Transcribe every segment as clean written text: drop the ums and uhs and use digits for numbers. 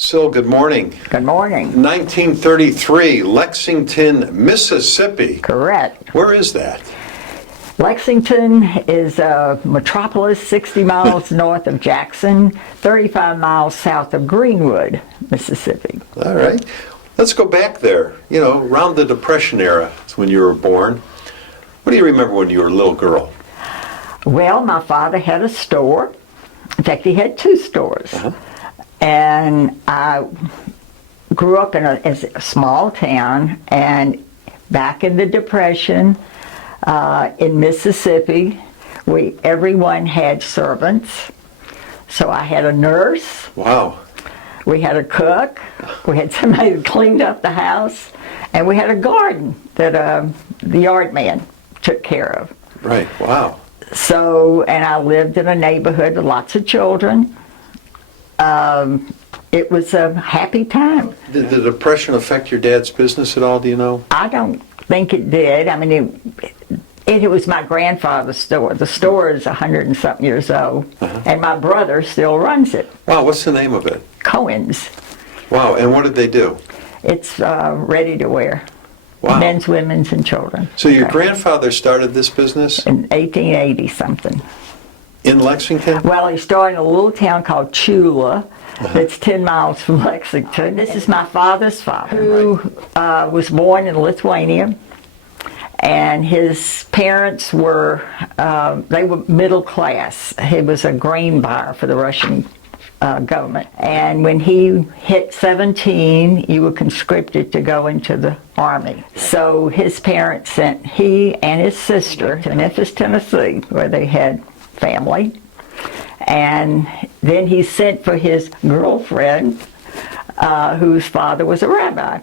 Syl, good morning. Good morning. 1933, Lexington, Mississippi. Correct. Where is that? Lexington is a metropolis 60 miles north of Jackson, 35 miles south of Greenwood, Mississippi. All right. Let's go back there. You know, around the Depression era, it's when you were born. What do you remember when you were a little girl? Well, my father had a store. In fact, he had two stores. And I grew up in a small town, and back in the Depression, in Mississippi, everyone had servants. So I had a nurse. Wow. We had a cook. We had somebody who cleaned up the house, and we had a garden that the yard man took care of. Right. Wow. So, and I lived in a neighborhood with lots of children. It was a happy time. Did the Depression affect your dad's business at all, do you know? I don't think it did. I mean, it was my grandfather's store. The store is 100 and something years old, and my brother still runs it. Wow, what's the name of it? Cohen's. Wow, and what did they do? It's ready to wear. Wow. Men's, women's, and children. So your grandfather started this business? In 1880 something. In Lexington? Well, he started in a little town called Chula. That's 10 miles from Lexington. This is my father's father, who was born in Lithuania, and his parents were, they were middle class. He was a grain buyer for the Russian government. And when he hit 17, he was conscripted to go into the army. So his parents sent he and his sister to Memphis, Tennessee, where they had family. And then he sent for his girlfriend, whose father was a rabbi.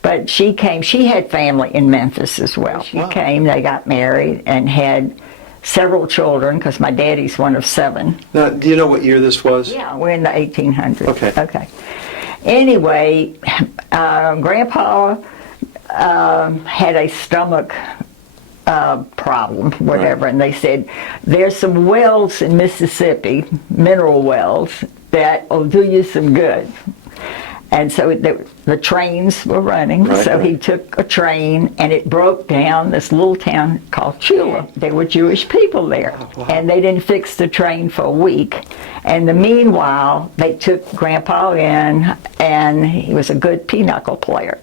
But she came, she had family in Memphis as well. She came, they got married, and had several children, because my daddy's one of 7. Now, do you know what year this was? Yeah, we're in the 1800s. Okay. Anyway, Grandpa had a stomach problem, whatever, and they said, there's some wells in Mississippi, mineral wells, that will do you some good. And so the trains were running, he took a train, and it broke down this little town called Chula. There were Jewish people there, and they didn't fix the train for a week. And meanwhile, they took Grandpa in, and he was a good pinochle player.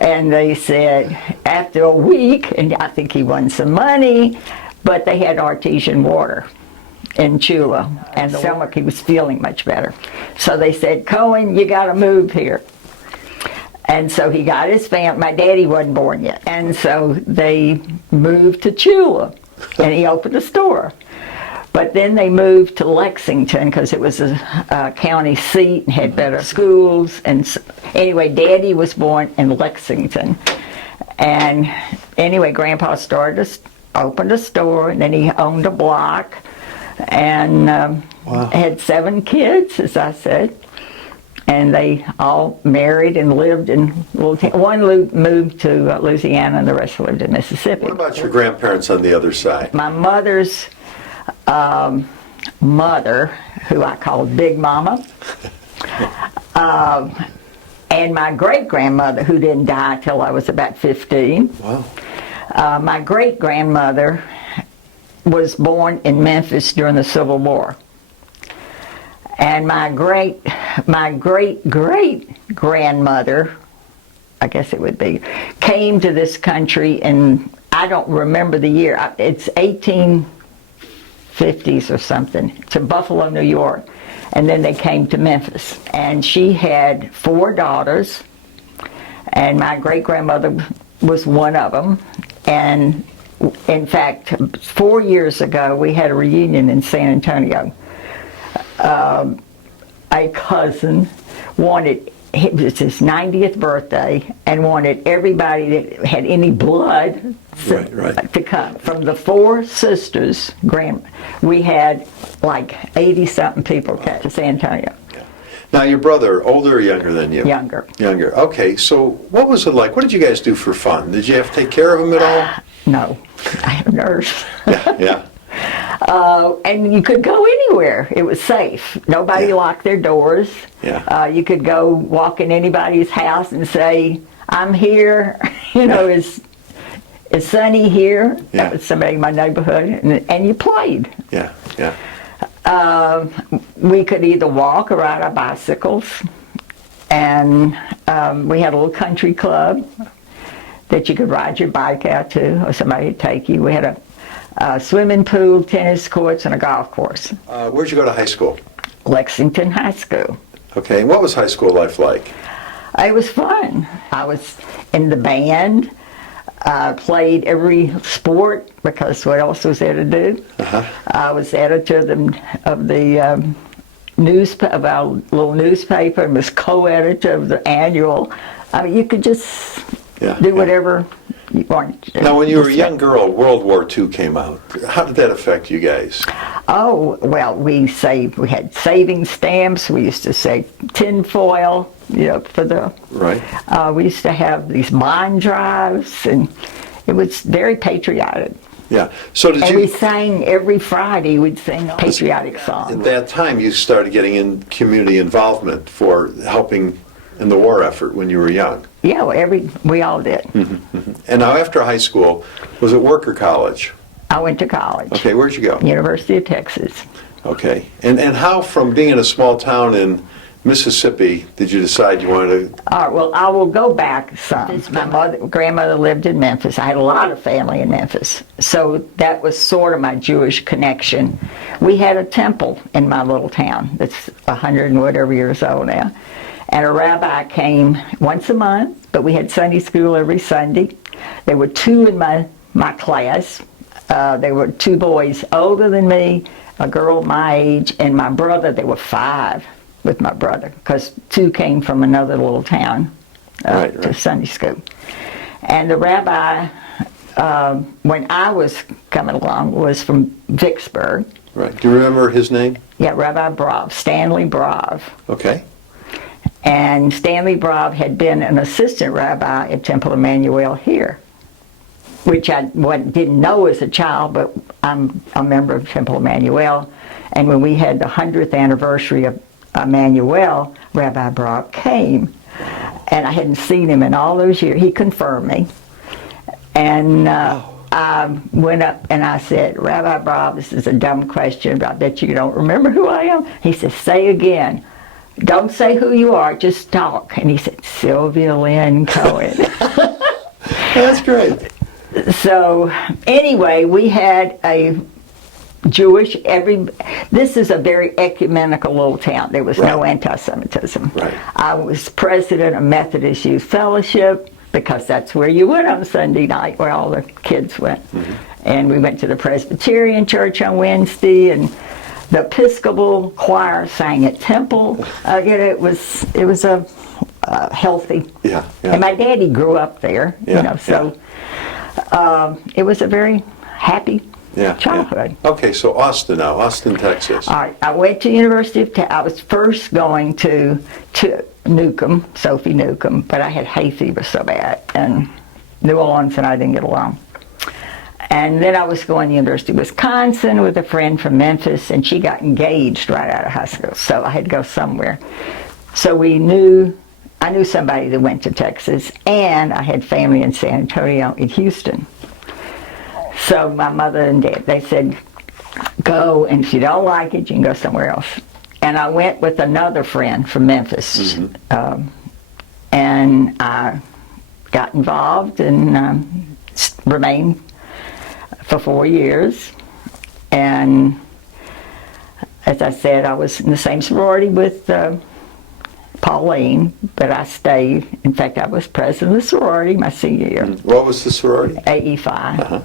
And they said, after a week, and I think he won some money, but they had artesian water in Chula, and stomach, he was feeling much better. So they said, Cohen, you got to move here. And so he got his family. My daddy wasn't born yet. And so they moved to Chula, and he opened a store. But then they moved to Lexington because it was a county seat and had better schools. And so, anyway, Daddy was born in Lexington. And anyway, Grandpa opened a store, and then he owned a block, and had 7 kids, as I said. And they all married and lived in little towns. One moved to Louisiana, and the rest lived in Mississippi. What about your grandparents on the other side? My mother's mother, who I called Big Mama, and my great-grandmother, who didn't die till I was about 15. Wow. My great-grandmother was born in Memphis during the Civil War. And my great-great-grandmother, I guess it would be, came to this country in, I don't remember the year, it's 1850s or something, to Buffalo, New York. And then they came to Memphis. And she had 4 daughters, and my great-grandmother was one of them. And in fact, 4 years ago, we had a reunion in San Antonio. A cousin wanted, it was his 90th birthday, and wanted everybody that had any blood to come. From the 4 sisters, we had like 80-something people come to San Antonio. Now, your brother, older or younger than you? Younger. Younger. Okay, so what was it like? What did you guys do for fun? Did you have to take care of him at all? No. I have a nurse. Yeah. And you could go anywhere. It was safe. Nobody Yeah. locked their doors. Yeah. You could go walk in anybody's house and say, I'm here. Is Sonny here? Yeah. That was somebody in my neighborhood. And you played. Yeah. Yeah. We could either walk or ride our bicycles. And we had a little country club that you could ride your bike out to, or somebody would take you. We had a swimming pool, tennis courts, and a golf course. Where'd you go to high school? Lexington High School. Okay. And what was high school life like? It was fun. I was in the band. Played every sport because what else was there to do? I was editor of our little newspaper and was co-editor of the annual. I mean, you could just do whatever you wanted. Now, when you were a young girl, World War II came out. How did that affect you guys? Oh, well, we had saving stamps. We used to save tinfoil, for the... Right. We used to have these bond drives, and it was very patriotic. Yeah. So did And you... we sang every Friday, we'd sing a patriotic song. At that time, you started getting in community involvement for helping in the war effort when you were young. Yeah, we all did. And now after high school, was it work or college? I went to college. Okay, where'd you go? University of Texas. Okay. And how, from being in a small town in Mississippi, did you decide you wanted to... All right, well, I will go back some. My grandmother lived in Memphis. I had a lot of family in Memphis. So that was sort of my Jewish connection. We had a temple in my little town that's 100 and whatever years old now. And a rabbi came once a month, but we had Sunday school every Sunday. There were two in my class. There were two boys older than me, a girl my age, and my brother. There were 5 with my brother, because 2 came from another little town to Sunday school. And the rabbi, when I was coming along, was from Vicksburg. Right. Do you remember his name? Yeah, Rabbi Brav, Stanley Brav. Okay. And Stanley Brav had been an assistant rabbi at Temple Emanu-El here, which I didn't know as a child, but I'm a member of Temple Emanu-El. And when we had the 100th anniversary of Emanu-El, Rabbi Brav came. And I hadn't seen him in all those years. He confirmed me. And I went up and I said, Rabbi Brav, this is a dumb question, but I bet you don't remember who I am. He said, say again. Don't say who you are, just talk. And he said, Sylvia Lynn Cohen. That's great. So anyway, we had a Jewish, this is a very ecumenical little town. There was no anti-Semitism. Right. I was president of Methodist Youth Fellowship, because that's where you went on Sunday night, where all the kids went. And we went to the Presbyterian church on Wednesday, and the Episcopal choir sang at Temple. It was a healthy. Yeah. And my daddy grew up there, so it was a very happy childhood. Yeah. Okay, so Austin, Texas. All right, I went to University of Texas. I was first going to Newcomb, Sophie Newcomb, but I had hay fever so bad, and New Orleans and I didn't get along. And then I was going to the University of Wisconsin with a friend from Memphis, and she got engaged right out of high school, so I had to go somewhere. So I knew somebody that went to Texas, and I had family in San Antonio, in Houston. So my mother and dad, they said, go, and if you don't like it, you can go somewhere else. And I went with another friend from Memphis, and I got involved and remained for 4 years. And as I said, I was in the same sorority with Pauline, but I stayed. In fact, I was president of the sorority my senior year. What was the sorority? AE Phi.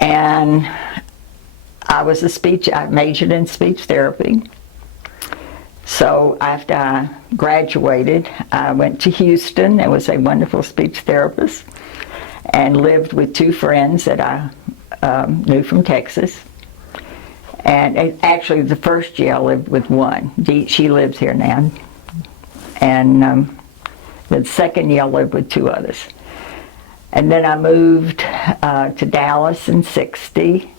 And I majored in speech therapy. So after I graduated, I went to Houston. There was a wonderful speech therapist, and lived with 2 friends that I knew from Texas. And actually, the first year I lived with one. She lives here now. And the second year I lived with 2 others. And then I moved to Dallas in '60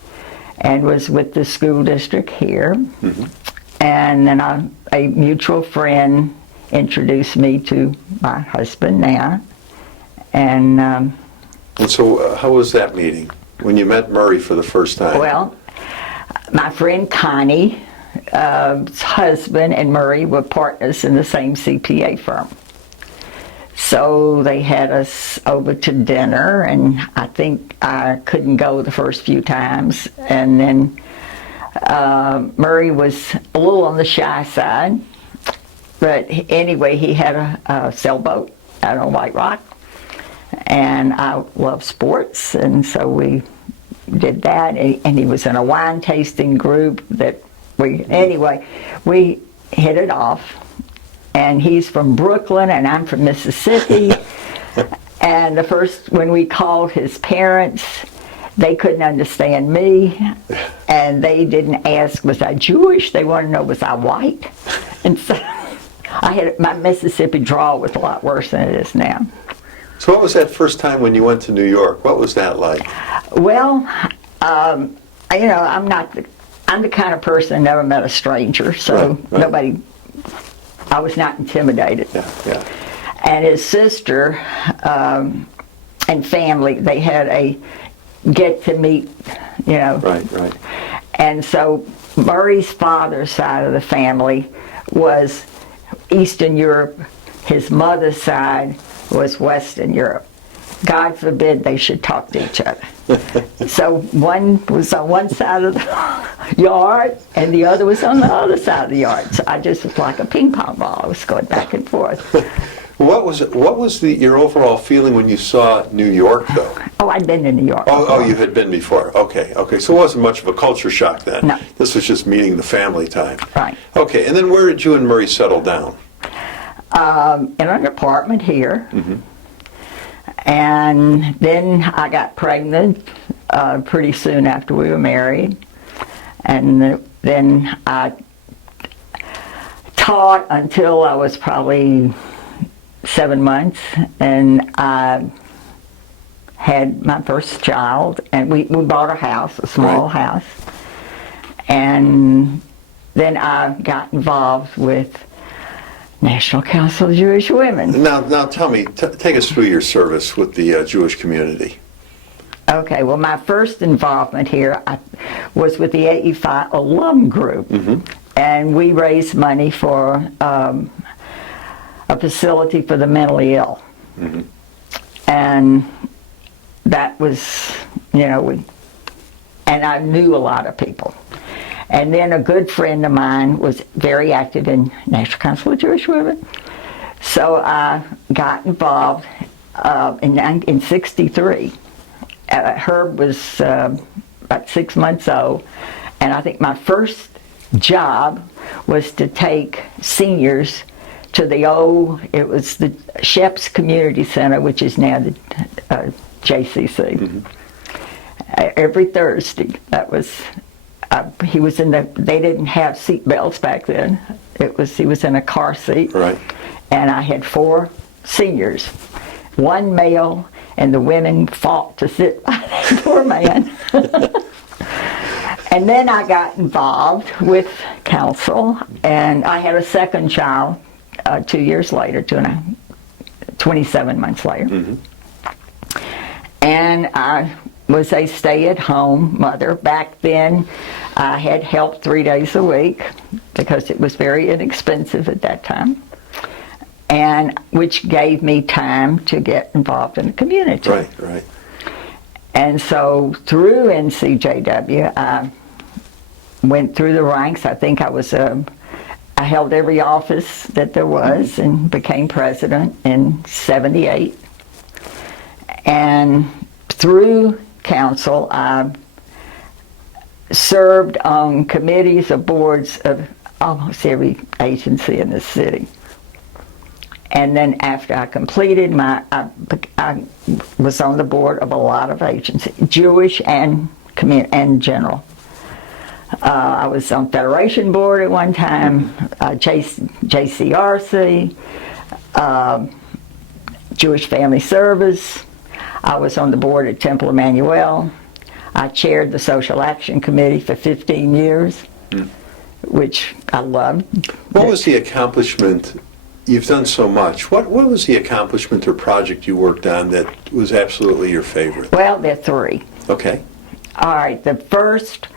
and was with the school district here. And then a mutual friend introduced me to my husband now. And so how was that meeting when you met Murray for the first time? well, my friend Connie's husband and Murray were partners in the same CPA firm. So they had us over to dinner, and I think I couldn't go the first few times. And then Murray was a little on the shy side, but anyway, he had a sailboat out on White Rock, and I love sports, and so we did that. And he was in a wine tasting group that we hit it off. And he's from Brooklyn, and I'm from Mississippi. And when we called his parents, they couldn't understand me, and they didn't ask, was I Jewish? They wanted to know, was I white? And so my Mississippi drawl was a lot worse than it is now. So what was that first time when you went to New York? What was that like? Well, I'm the kind of person who never met a stranger, so right. I was not intimidated. Yeah. And his sister and family, they had a get to meet, Right. And so Murray's father's side of the family was Eastern Europe. His mother's side was Western Europe. God forbid they should talk to each other. So one was on one side of the yard, and the other was on the other side of the yard. So I just was like a ping pong ball. I was going back and forth. What was your overall feeling when you saw New York, though? Oh, I'd been in New York. Oh, you had been before. Okay. So it wasn't much of a culture shock then. No. This was just meeting the family time. Right. Okay, and then where did you and Murray settle down? In an apartment here. And then I got pregnant pretty soon after we were married. And then I taught until I was probably 7 months, and I had my first child, and we bought a house, a small house. And then I got involved with National Council of Jewish Women. Now tell me, take us through your service with the Jewish community. Okay, well, my first involvement here was with the AE5 alum group, and we raised money for a facility for the mentally ill. And that was, and I knew a lot of people. And then a good friend of mine was very active in National Council of Jewish Women. So I got involved in '63. Herb was about 6 months old, and I think my first job was to take seniors to it was the Sheps Community Center, which is now the JCC. Every Thursday, he was they didn't have seat belts back then. He was in a car seat. Right. And I had 4 seniors, 1 male, and the women fought to sit by that poor man. And then I got involved with council, and I had a second child 2 years later, 27 months later. And I was a stay-at-home mother. Back then, I had help 3 days a week because it was very inexpensive at that time, and which gave me time to get involved in the community. Right. And so through NCJW, I went through the ranks. I think I held every office that there was and became president in '78. And through council, I served on committees or boards of almost every agency in the city. And then after I completed I was on the board of a lot of agencies, Jewish and general. I was on Federation Board at one time, JCRC, Jewish Family Service. I was on the board at Temple Emanu-El. I chaired the Social Action Committee for 15 years, which I loved. What was the accomplishment? You've done so much. What was the accomplishment or project you worked on that was absolutely your favorite? Well, there are three. Okay. All right, the first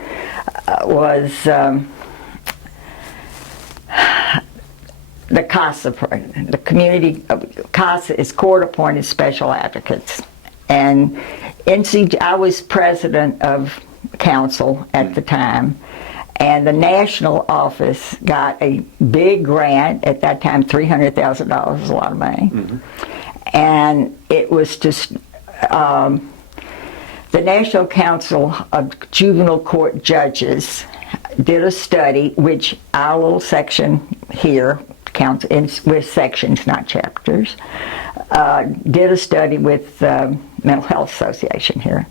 was the CASA, the community. CASA is court-appointed special advocates, and I was president of council at the time, and the national office got a big grant at that time. $300,000 was a lot of money, and it was just. The National Council of Juvenile Court Judges did a study, which our little section here, counts with sections, not chapters, did a study with Mental Health Association here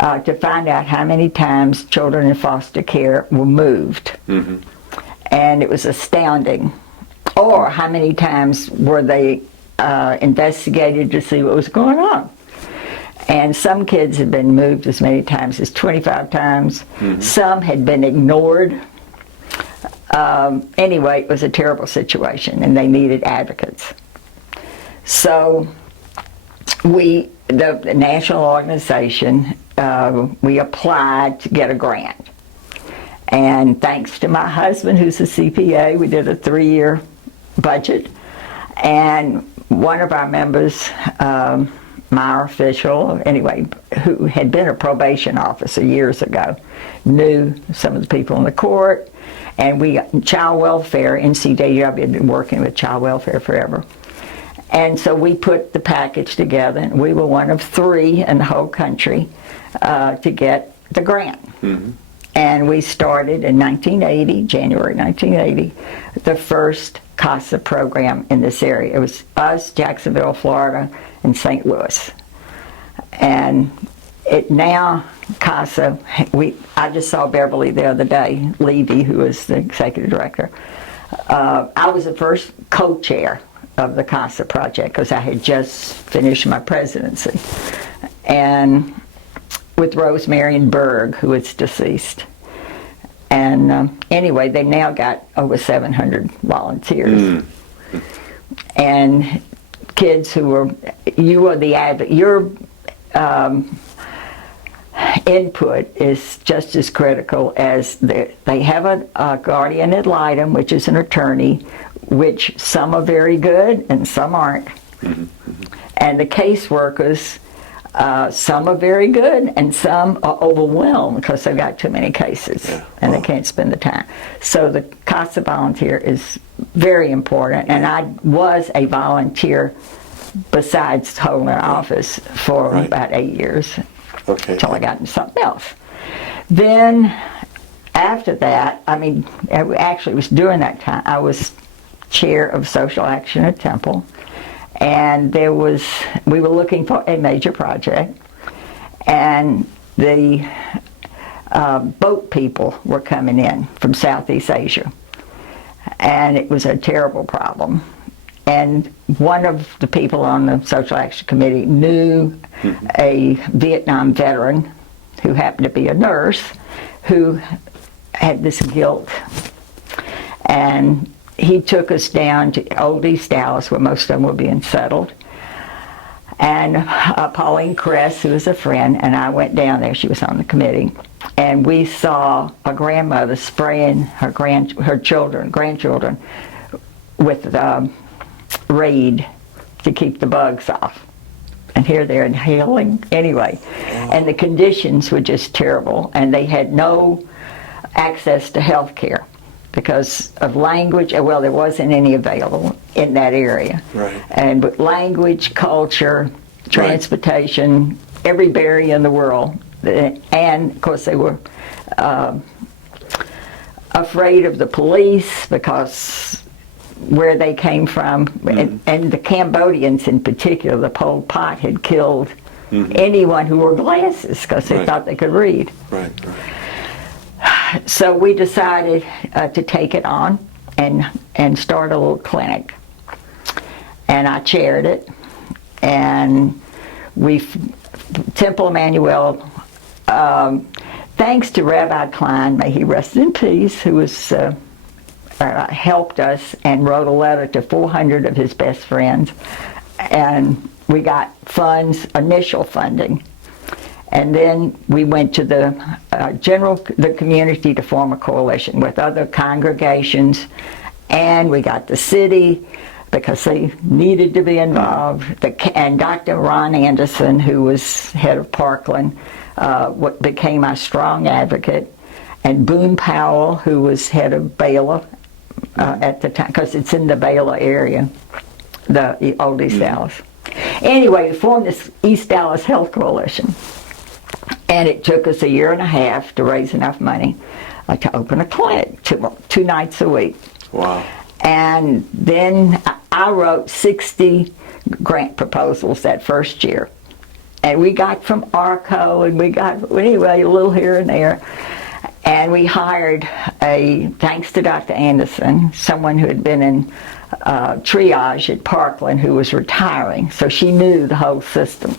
to find out how many times children in foster care were moved. And it was astounding. Or how many times were they investigated to see what was going on. And some kids had been moved as many times as 25 times. Some had been ignored. Anyway, it was a terrible situation, and they needed advocates. So the national organization, we applied to get a grant. And thanks to my husband, who's a CPA, we did a 3-year budget. And one of our members, my official, anyway, who had been a probation officer years ago, knew some of the people in the court, and we got child welfare. NCJW had been working with child welfare forever. And so we put the package together, and we were one of 3 in the whole country to get the grant. And we started in 1980, January 1980, the first CASA program in this area. It was us, Jacksonville, Florida, and St. Louis. And it now, CASA, I just saw Beverly the other day, Levy, who was the executive director. I was the first co-chair of the CASA project because I had just finished my presidency. And with Rosemary Berg, who is deceased. And anyway, they now got over 700 volunteers. And kids who were, your input is just as critical as they have a guardian ad litem, which is an attorney, which some are very good and some aren't. And the caseworkers, some are very good and some are overwhelmed because they've got too many cases and they can't spend the time. So the CASA volunteer is very important, and I was a volunteer besides holding an office for about 8 years until I got into something else. Then after that, actually it was during that time, I was chair of social action at Temple, and we were looking for a major project, and the boat people were coming in from Southeast Asia, and it was a terrible problem. And one of the people on the Social Action Committee knew a Vietnam veteran who happened to be a nurse who had this guilt. And he took us down to Old East Dallas, where most of them were being settled. And Pauline Kress, who was a friend, and I went down there. She was on the committee. And we saw a grandmother spraying her grandchildren with Raid to keep the bugs off. And here they're inhaling anyway. And the conditions were just terrible, and they had no access to health care because of language. Well, there wasn't any available in that area. But language, culture, transportation, every barrier in the world. And of course they were afraid of the police because where they came from, and the Cambodians in particular, the Pol Pot had killed anyone who wore glasses because they thought they could read. So we decided to take it on and start a little clinic. And I chaired it, and Temple Emanu-El thanks to Rabbi Klein, may he rest in peace, who was helped us and wrote a letter to 400 of his best friends, and we got funds, initial funding. And then we went to the community to form a coalition with other congregations, and we got the city because they needed to be involved. And Dr. Ron Anderson, who was head of Parkland, became our strong advocate, and Boone Powell, who was head of Bela at the time, because it's in the Bela area, the old East Dallas. Anyway, we formed this East Dallas Health Coalition. And it took us 1.5 years to raise enough money to open a clinic 2 nights a week. Wow. And then I wrote 60 grant proposals that first year. And we got from ARCO, and we got, anyway, a little here and there. And we hired thanks to Dr. Anderson, someone who had been in triage at Parkland who was retiring. So she knew the whole system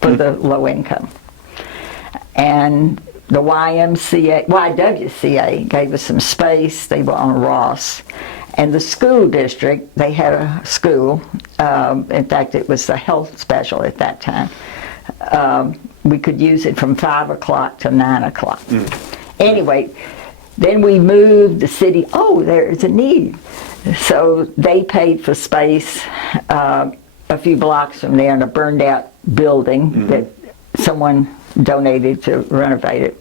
for the low income. And the YWCA gave us some space. They were on Ross. And the school district, they had a school. In fact, it was the health special at that time. We could use it from 5 o'clock to 9 o'clock. Anyway, then we moved the city. Oh, there's a need. So they paid for space a few blocks from there in a burned out building that someone donated to renovate it.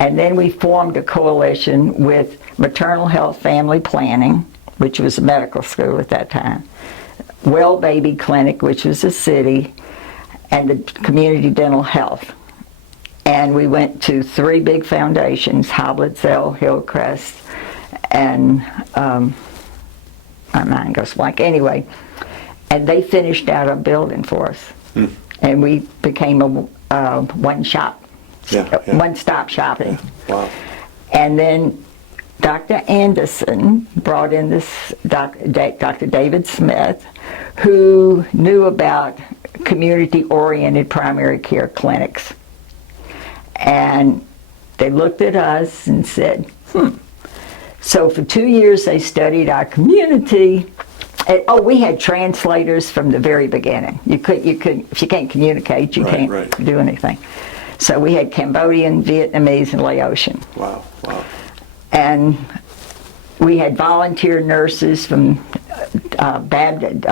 And then we formed a coalition with Maternal Health Family Planning, which was a medical school at that time, Well Baby Clinic, which was a city, and the Community Dental Health. And we went to 3 big foundations, Hoblitzel, Hillcrest, and my mind goes blank. Anyway, and they finished out a building for us. And we became a one-stop shopping. Wow. And then Dr. Anderson brought in this Dr. David Smith, who knew about community-oriented primary care clinics. And they looked at us and said, So for 2 years they studied our community. And, we had translators from the very beginning. You could if you can't communicate, you can't do anything. So we had Cambodian, Vietnamese, and Laotian. Wow. And we had volunteer nurses from Baptist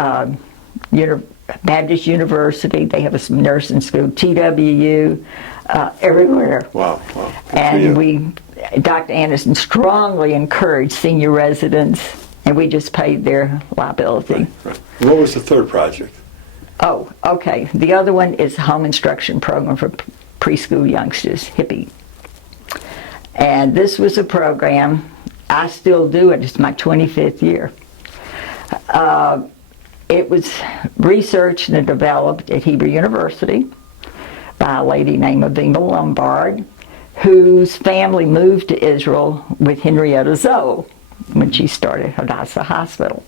University. They have a nursing school, TWU, everywhere. Wow. And Dr. Anderson strongly encouraged senior residents, and we just paid their liability. Right. What was the third project? Oh, okay. The other one is a home instruction program for preschool youngsters, HIPPY. And this was a program, I still do it, it's my 25th year. It was researched and developed at Hebrew University by a lady named Avima Lombard, whose family moved to Israel with Henrietta Zoll when she started Hadassah Hospital.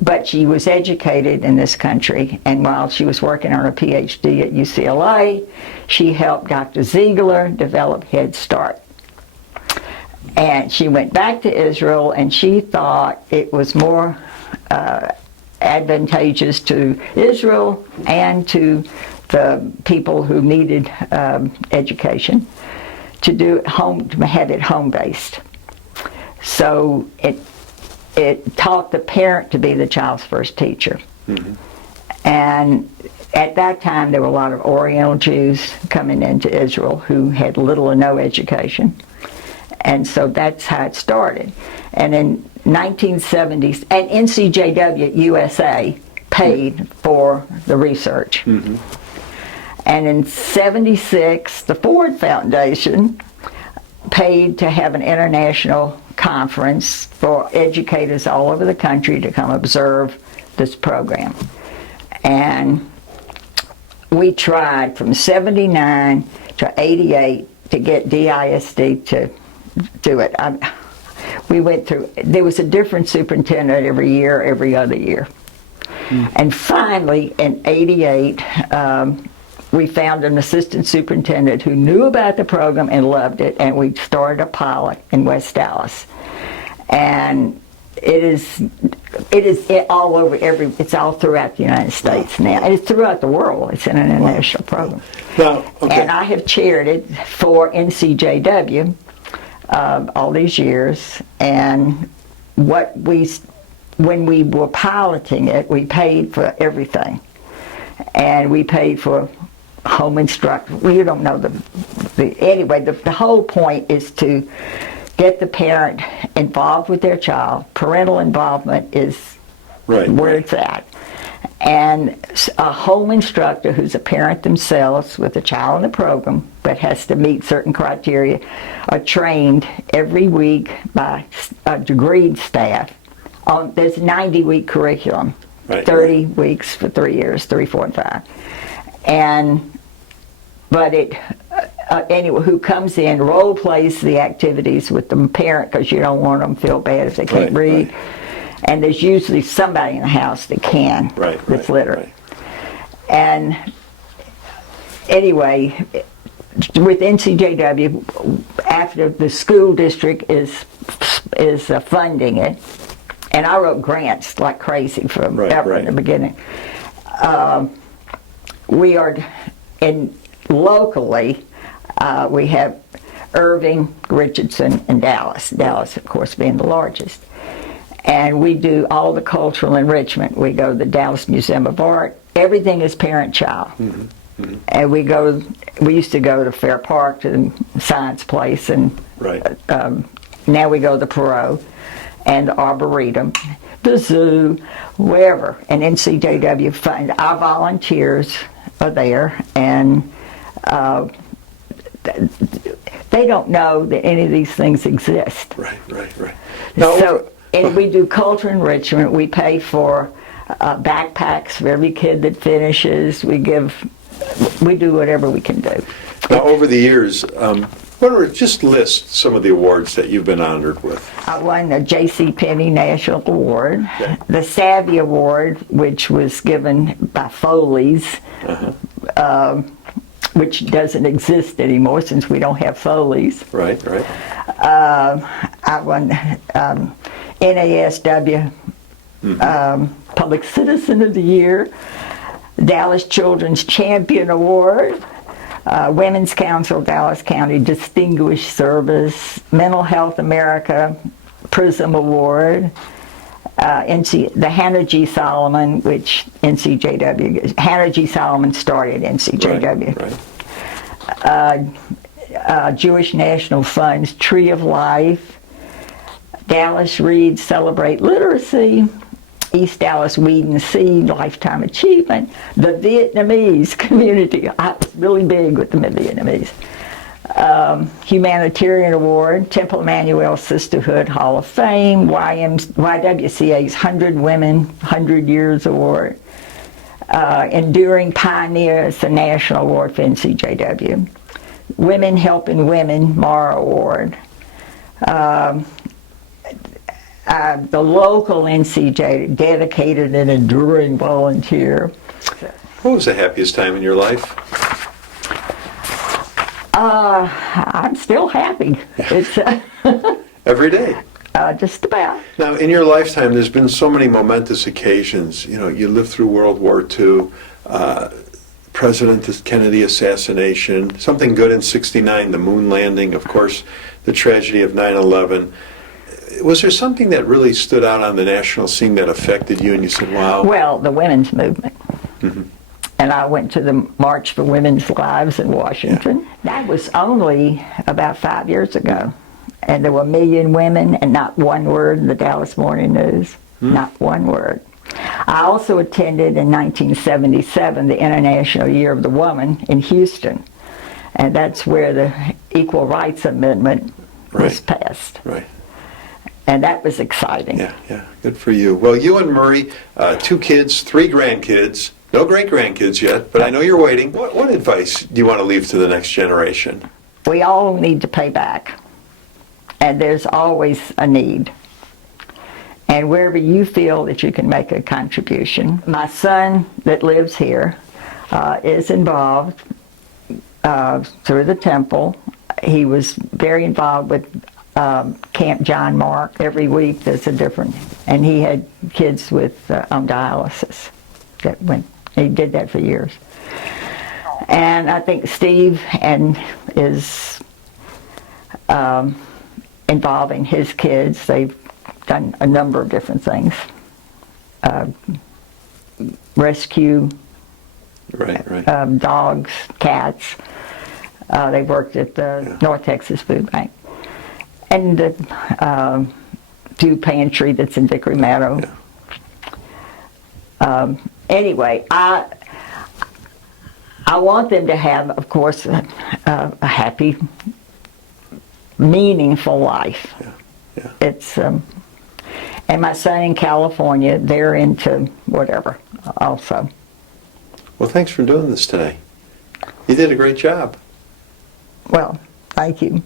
But she was educated in this country, and while she was working on her PhD at UCLA, she helped Dr. Ziegler develop Head Start. And she went back to Israel, and she thought it was more advantageous to Israel and to the people who needed education to have it home-based. So it taught the parent to be the child's first teacher. And at that time, there were a lot of Oriental Jews coming into Israel who had little or no education. And so that's how it started. And in 1970s, and NCJW USA paid for the research. And in 76, the Ford Foundation paid to have an international conference for educators all over the country to come observe this program. And we tried from 79 to 88 to get DISD to do it. We went through, there was a different superintendent every year, every other year. And finally, in 88, we found an assistant superintendent who knew about the program and loved it, and we started a pilot in West Dallas. And it is all over it's all throughout the United States now. And it's throughout the world. It's an international program. Now, okay. And I have chaired it for NCJW all these years. And when we were piloting it, we paid for everything. And we paid for home instructor. We don't know anyway, the whole point is to get the parent involved with their child. Parental involvement is where it's at. And a home instructor who's a parent themselves with a child in the program but has to meet certain criteria are trained every week by a degreed staff. There's a 90-week curriculum, 30 weeks for 3 years, 3, 4, and 5. But anyone who comes in role plays the activities with the parent, because you don't want them to feel bad if they can't read. And there's usually somebody in the house that can, that's literate. And anyway, with NCJW, after the school district is funding it, and I wrote grants like crazy from ever in the beginning. We are locally, we have Irving, Richardson, and Dallas. Dallas, of course, being the largest. And we do all the cultural enrichment. We go to the Dallas Museum of Art. Everything is parent-child. And we used to go to Fair Park, to the Science Place, and now we go to the Perot and the Arboretum, the zoo, wherever. And NCJW fund. Our volunteers are there, and they don't know that any of these things exist. Now, and we do culture enrichment. We pay for backpacks for every kid that finishes. We do whatever we can do. Now, over the years, just list some of the awards that you've been honored with. I won the J.C. Penney National Award, the Savvy Award, which was given by Foley's, which doesn't exist anymore since we don't have Foley's. I won NASW Public Citizen of the Year, Dallas Children's Champion Award, Women's Council Dallas County Distinguished Service, Mental Health America PRISM Award, the Hannah G. Solomon, which Hannah G. Solomon started NCJW. Jewish National Fund's Tree of Life, Dallas Read Celebrate Literacy, East Dallas Weed and Seed Lifetime Achievement, the Vietnamese community. I was really big with the Vietnamese. Humanitarian Award, Temple Emanu-El Sisterhood Hall of Fame, YWCA's 100 Women, 100 Years Award, Enduring Pioneers, the National Award for NCJW, Women Helping Women, Mara Award, the local NCJ, Dedicated and Enduring Volunteer. What was the happiest time in your life? I'm still happy. It's every day. Just about. Now, in your lifetime, there's been so many momentous occasions. You know, you lived through World War II, President Kennedy assassination, something good in '69, the moon landing, of course, the tragedy of 9/11. Was there something that really stood out on the national scene that affected you and you said, wow? Well, the women's movement. And I went to the March for Women's Lives in Washington. That was only about 5 years ago. And there were 1 million women and not one word in the Dallas Morning News. Not one word. I also attended in 1977 the International Year of the Woman in Houston. And that's where the Equal Rights Amendment was passed. And that was exciting. Yeah, good for you. Well, you and Murray, 2 kids, 3 grandkids, no great-grandkids yet, but I know you're waiting. What advice do you want to leave to the next generation? We all need to pay back, and there's always a need. And wherever you feel that you can make a contribution. My son that lives here, is involved through the temple. He was very involved with Camp John Mark. Every week there's a different, and he had kids with on dialysis that went. He did that for years. And I think Steve is involving his kids. They've done a number of different things. Rescue Right. dogs, cats. They worked at the North Texas Food Bank. And the food pantry that's in Vickery Meadow. Yeah. Anyway, I want them to have, of course, a happy, meaningful life. Yeah. It's and my son in California, they're into whatever also. Well, thanks for doing this today. You did a great job. Well, thank you.